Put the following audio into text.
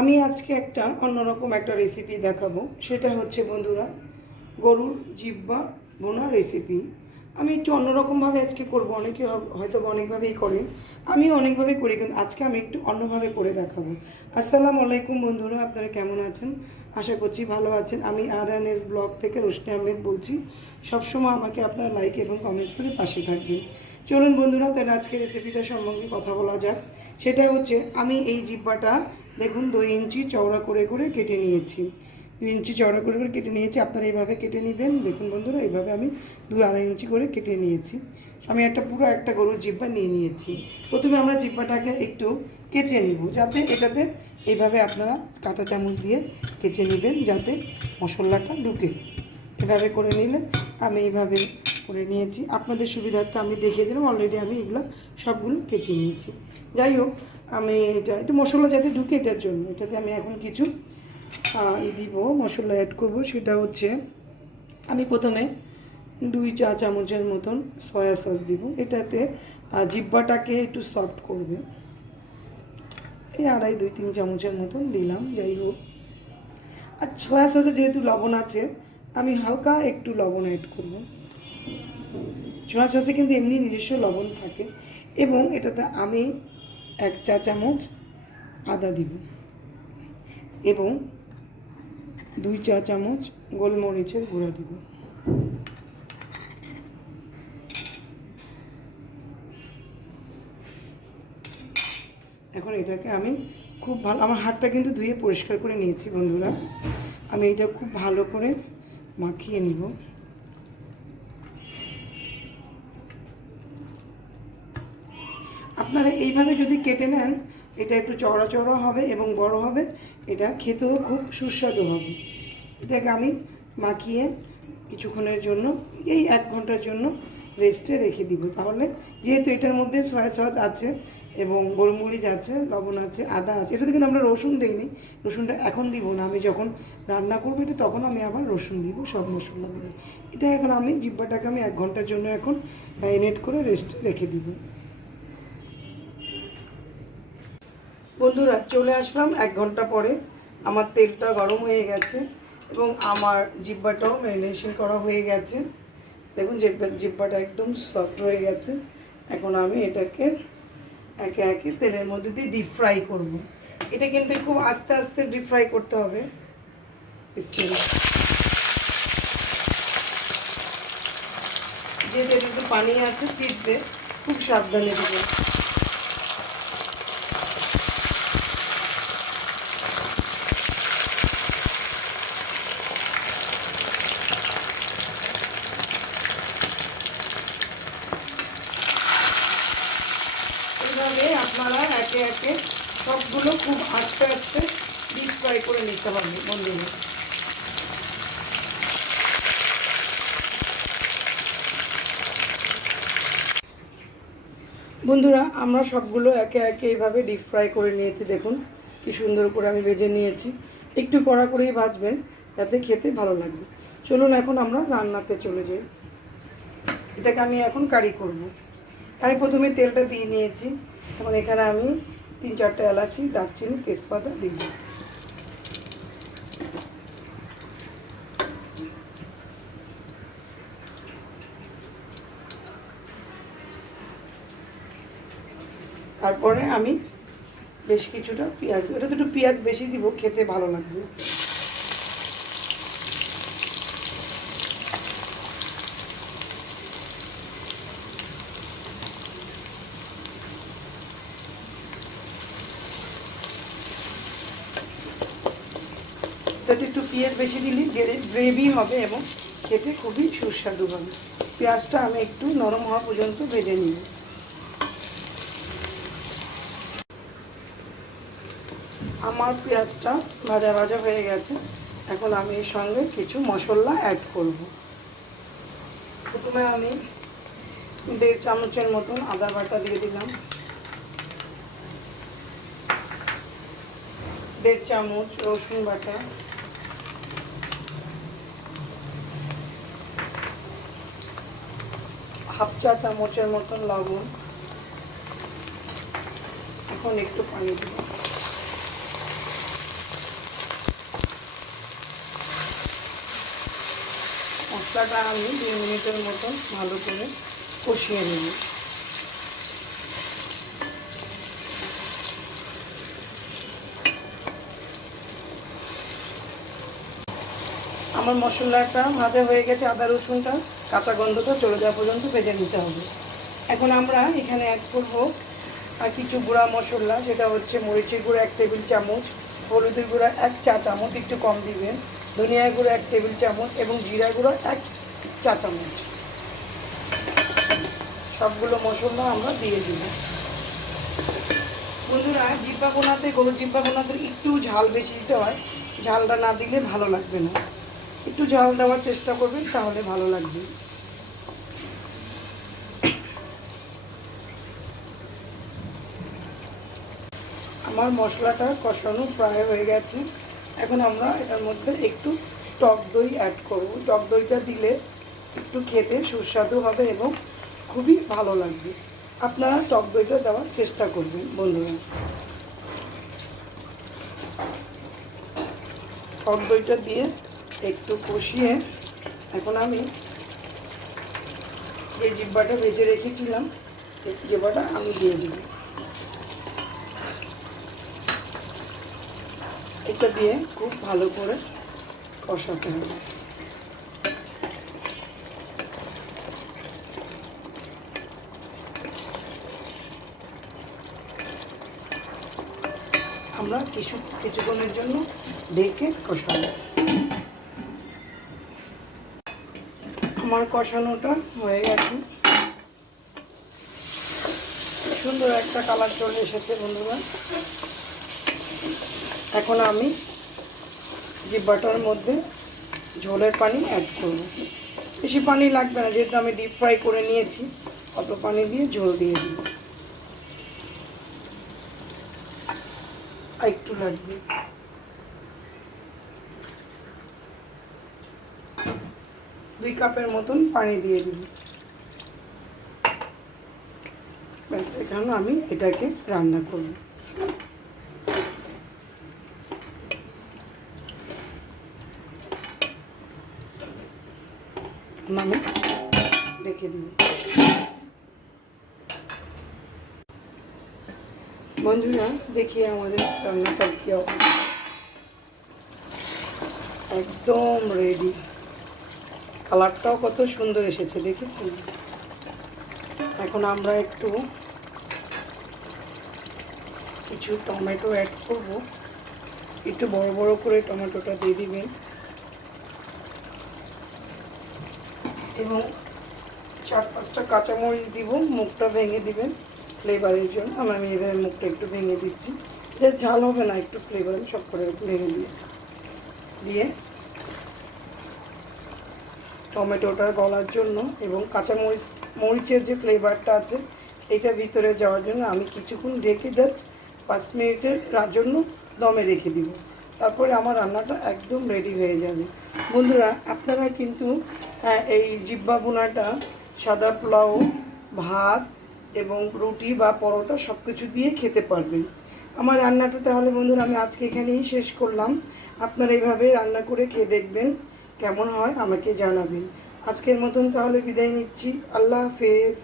আমি আজকে একটা অন্যরকম একটা রেসিপি দেখাবো। সেটা হচ্ছে বন্ধুরা গরুর জিহ্বা বোনা রেসিপি। আমি একটু অন্যরকমভাবে আজকে করব। অনেকে হয়তো অনেকভাবেই করেন, আমিও অনেকভাবে করি, কিন্তু আজকে আমি একটু অন্যভাবে করে দেখাবো। আসসালামু আলাইকুম বন্ধুরা, আপনারা কেমন আছেন? আশা করছি ভালো আছেন। আমি RNS ব্লগ থেকে রোশনি আহমেদ বলছি। সবসময় আমাকে আপনার লাইক এবং কমেন্টস করে পাশে থাকবেন। চলুন বন্ধুরা, তাহলে আজকে রেসিপিটা সম্বন্ধে কথা বলা যাক। সেটা হচ্ছে আমি এই জিহ্বাটা দেখুন 2 ইঞ্চি চওড়া করে করে কেটে নিয়েছি। 2 ইঞ্চি চওড়া করে করে কেটে নিয়েছি। আপনারা এইভাবে কেটে নেবেন। দেখুন বন্ধুরা, এইভাবে আমি 2-2.5 ইঞ্চি করে কেটে নিয়েছি। আমি পুরো একটা গরুর জিহ্বা নিয়ে নিয়েছি। প্রথমে আমরা জিহ্বাটাকে একটু কেচে নিব, যাতে এটাতে এইভাবে আপনারা কাঁটা চামচ দিয়ে কেচে নেবেন, যাতে মশলাটা ঢুকে। এভাবে করে নিলে আমি এইভাবে করে নিয়েছি। আপনাদের সুবিধার্থে আমি দেখিয়ে দিলাম। অলরেডি আমি এগুলো সবগুলো কেচে নিয়েছি। যাই হোক, আমি এটা একটু মশলা যাতে ঢুকে এটার জন্য এটাতে আমি এখন কিছু দিব, মশলা অ্যাড করব। সেটা হচ্ছে আমি প্রথমে 2 চা চামচের মতন সয়া সস দিব। এটাতে জিহ্বাটাকে একটু সফট করবে। এই 2-3 চামচের মতন দিলাম। যাই হোক, আর সয়া সসে যেহেতু লবণ আছে, আমি হালকা একটু লবণ অ্যাড করব। সয়া সসে কিন্তু এমনি নিজস্ব লবণ থাকে। এবং এটাতে আমি 1 চা চামচ আদা দিব এবং 2 চা চামচ গোলমরিচের গুঁড়া দিব। এখন এটাকে আমি খুব ভালো, আমার হাতটা কিন্তু ধুয়ে পরিষ্কার করে নিয়েছি বন্ধুরা। আমি এটা খুব ভালো করে মাখিয়ে নিব। আপনারা এইভাবে যদি কেটে নেন, এটা একটু চওড়া চওড়া হবে এবং বড় হবে। এটা খেতেও খুব সুস্বাদু হবে। এটাকে আমি মাখিয়ে কিছুক্ষণের জন্য, এই 1 ঘন্টার জন্য রেস্টে রেখে দিব। তাহলে যেহেতু এটার মধ্যে সয়া সস আছে এবং গোলমরিচ আছে, লবণ আছে, আদা আছে, এটাতে কিন্তু আমরা রসুন দিইনি। রসুনটা এখন দিব না, আমি যখন রান্না করবো এটা তখন আমি আবার রসুন দিব, সব মশলা দিব। এটা এখন আমি জিহ্বাটাকে আমি 1 ঘন্টার জন্য এখন ম্যারিনেট করে রেস্টে রেখে দিব। বন্ধুরা, চলে আসলাম 1 ঘন্টা পরে। আমার তেলটা গরম হয়ে গেছে এবং আমার জিহ্বাটাও ম্যারিনেশন করা হয়ে গেছে। দেখুন জিহ্বাটা একদম সফট হয়ে গেছে। এখন আমি এটাকে একে একে তেলের মধ্যে দিয়ে ডিপ ফ্রাই করব। এটা কিন্তু খুব আস্তে আস্তে ডিপ ফ্রাই করতে হবে। বিসমিল্লাহ। যেহেতু একটু পানি আছে, চিটবে, খুব সাবধানে দেবেন। এইভাবে আপনারা একে একে সবগুলো খুব আস্তে আস্তে ডিপ ফ্রাই করে নিতে হবে বন্ধুরা। বন্ধুরা, আমরা সবগুলো একে একে এইভাবে ডিপ ফ্রাই করে নিয়েছি। দেখুন কি সুন্দর করে আমি ভেজে নিয়েছি। একটু কড়া করেই ভাজবেন, যাতে খেতে ভালো লাগবে। চলুন এখন আমরা রান্নাতে চলে যাই। এটাকে আমি এখন কারি করব। আমি প্রথমে তেলটা দিয়ে নিয়েছি। এখন এখানে আমি 3-4টা এলাচি, দারচিনি, তেজপাতা দিই। তারপরে আমি বেশ কিছুটা পেঁয়াজ, এটা তো একটু পেঁয়াজ বেশি দিব, খেতে ভালো লাগবে। এটাতে একটু পেঁয়াজ বেশি দিলে গ্রেভি হবে এবং খেতে খুবই সুস্বাদু হবে। পেঁয়াজটা আমি একটু নরম হওয়া পর্যন্ত ভেজে নিই। আমার পেঁয়াজটা ভাজা ভাজা হয়ে গেছে। এখন আমি এর সঙ্গে কিছু মশলা অ্যাড করব। প্রথমে আমি 1.5 চামচের মতন আদা বাটা দিয়ে দিলাম, 1.5 চামচ রসুন বাটা, 1/2 চা চামচের মতন লবণ। এখন একটু পানি দেব। মশলাটা আমি 2 মিনিটের মতন ভালো করে কষিয়ে নেব। আমার মশলাটা ভাজা হয়ে গেছে, আদা রসুনটা কাঁচা গন্ধটা চলে যাওয়া পর্যন্ত ভেজে নিতে হবে। এখন আমরা এখানে অ্যাড করব কিছু গুঁড়া মশলা, যেটা হচ্ছে মরিচের গুঁড়ো 1 টেবিল চামচ, হলুদের গুঁড়া 1 চা চামচ, একটু কম দিবেন, ধনিয়া গুঁড়ো 1 টেবিল চামচ এবং জিরা গুঁড়ো 1 চা চামচ। সবগুলো মশলা আমরা দিয়ে দিব। বন্ধুরা, জিব্বা বোনাতে, গরুর জিব্বা বোনাতে একটু ঝাল বেশি দিতে হয়, ঝালটা না দিলে ভালো লাগবে না। একটু ঝাল দেওয়ার চেষ্টা করবেন, তাহলে ভালো লাগবে। আমার মশলাটা কষানো প্রায় হয়ে গেছে। এখন আমরা এটার মধ্যে একটু টক দই অ্যাড করব। টক দইটা দিলে একটু খেতে সুস্বাদু হবে এবং খুবই ভালো লাগবে। আপনারা টক দইটা দেওয়ার চেষ্টা করবেন বন্ধুরা। টক দইটা দিয়ে একটু কষিয়ে এখন আমি যে জিব্বাটা ভেজে রেখেছিলাম, সেই জিব্বাটা আমি দিয়ে দিব। এটা দিয়ে খুব ভালো করে কষাতে হবে। আমরা কিছুক্ষণের জন্য ঢেকে কষাবো। আমার কষানোটা হয়ে গেছে, সুন্দর একটা কালার চলে এসেছে বন্ধুরা। এখন আমি জিব্বাটার মধ্যে ঝোলের পানি অ্যাড করব। বেশি পানি লাগবে না, যেহেতু আমি ডিপ ফ্রাই করে নিয়েছি। অত পানি দিয়ে ঝোল দিয়ে দিব, আর একটু লাগবে। দুই কাপের মতন পানি দিয়ে দিব। এখানে আমি এটাকে রান্না করব। আমি রেখে দিব। বন্ধুরা, দেখি আমাদের রান্নাটা কি অবস্থা। একদম রেডি। কালারটাও কত সুন্দর এসেছে, দেখেছেন? এখন আমরা কিছু টমেটো অ্যাড করব। একটু বড় বড় করে টমেটোটা দিয়ে দিবেন এবং 4-5টা কাঁচামরিচ দিব, মুখটা ভেঙে দিবেন ফ্লেভারের জন্য। আমি এভাবে মুখটা একটু ভেঙে দিচ্ছি, যে ঝাল হবে না, একটু ফ্লেভার, সব করে ভেঙে দিয়েছি। দিয়ে টমেটোটার গলার জন্য এবং মরিচের যে ফ্লেভারটা আছে এটা ভিতরে যাওয়ার জন্য আমি কিছুক্ষণ ঢেকে জাস্ট 5 মিনিটের জন্য দমে রেখে দিব। তারপরে আমার রান্নাটা একদম রেডি হয়ে যাবে। বন্ধুরা, আপনারা কিন্তু এই জিব্বা ভুনাটা সাদা পোলাও, ভাত এবং রুটি বা পরোটা সব কিছু দিয়ে খেতে পারবেন। আমার রান্নাটা তাহলে বন্ধুরা আমি আজকে এখানেই শেষ করলাম। আপনারা এইভাবে রান্না করে খেয়ে দেখবেন, কেমন হয় আমাকে জানাবেন। আজকের মতন তাহলে বিদায় নিচ্ছি। আল্লাহ হাফেজ।